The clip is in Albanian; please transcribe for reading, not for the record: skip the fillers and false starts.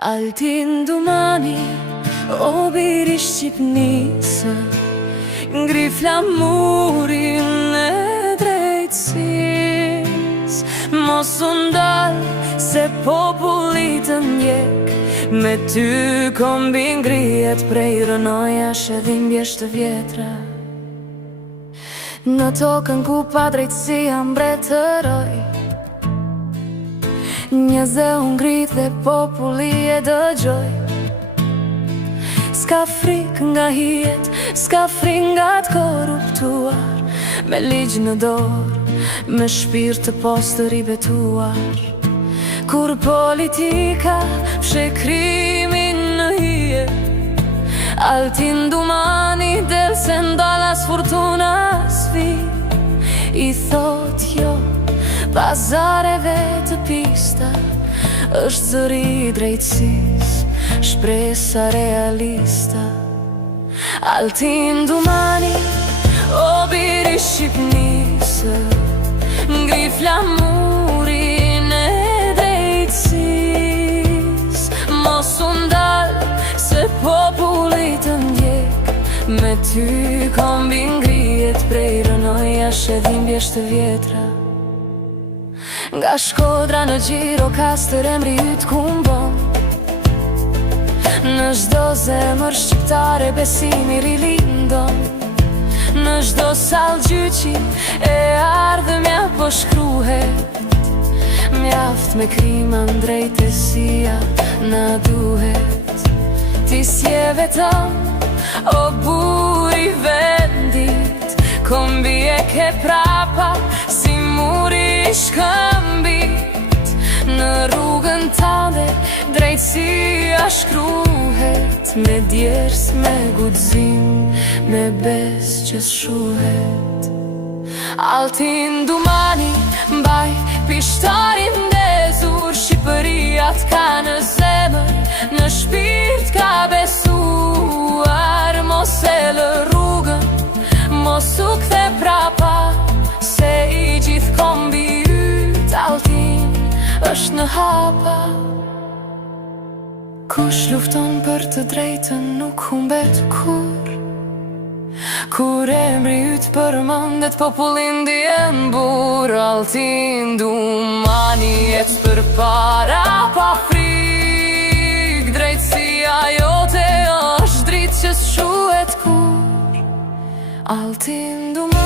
Altin Dumani, o biri Shqipnisë, ngri flamurin e drejtësisë. Mos u ndal se populli të ndjek, me ty kombi ngrihet prej rënojash e dhimbjesh të vjetra. Në tokën ku pa drejtësia mbretëroj, një zë u ngrit dhe populli e dëgjoj. S'ka frik nga hijet, s'ka frik nga të korruptuar, me ligj në dorë, me shpirt të postër i betuar. Kur politika fshe krimin në hije, Altin Dumani del se ndalas fortuna sfi. I thot jo pazareve të pista, është zëri i drejtësis, shpresa realista. Altin Dumani, o biri Shqipnisë, ngri flamurin e drejtësis. Mos u ndal se populli të ndjek, me ty kombi ngrihet prej rënojash e dhimbjesh të vjetra. Nga Shkodra në Gjirokastër emri yt kumbon, në çdo zemër shqiptare besimi rilindon. Në çdo sallë gjyqi e ardhmja po shkruhet, mjaft me kriman drejtësia na duhet. Ti s'je vetëm, o buri vendit, kombi e ke prapa si muri i shkëmbit. Në rrugën tande drejtësia shkruhet, me djers, me guxim, me bes që shuhet. Altin Dumani, mbaj pishtarin ndezur, Shqipëria t'ka në zemër, në shpirt ka besuar. Mos e lë rrugën, mos u kthe prapa, se i gjithë kombi yt Altin është në hapa. Kush lufton për të drejtën nuk humbet kur, kur emri yt përmendet popullin ndjen burr. Altin Dumani ec përpara pa frik, drejtësia jote është dritë që s'shuhet kur. Altin Dumani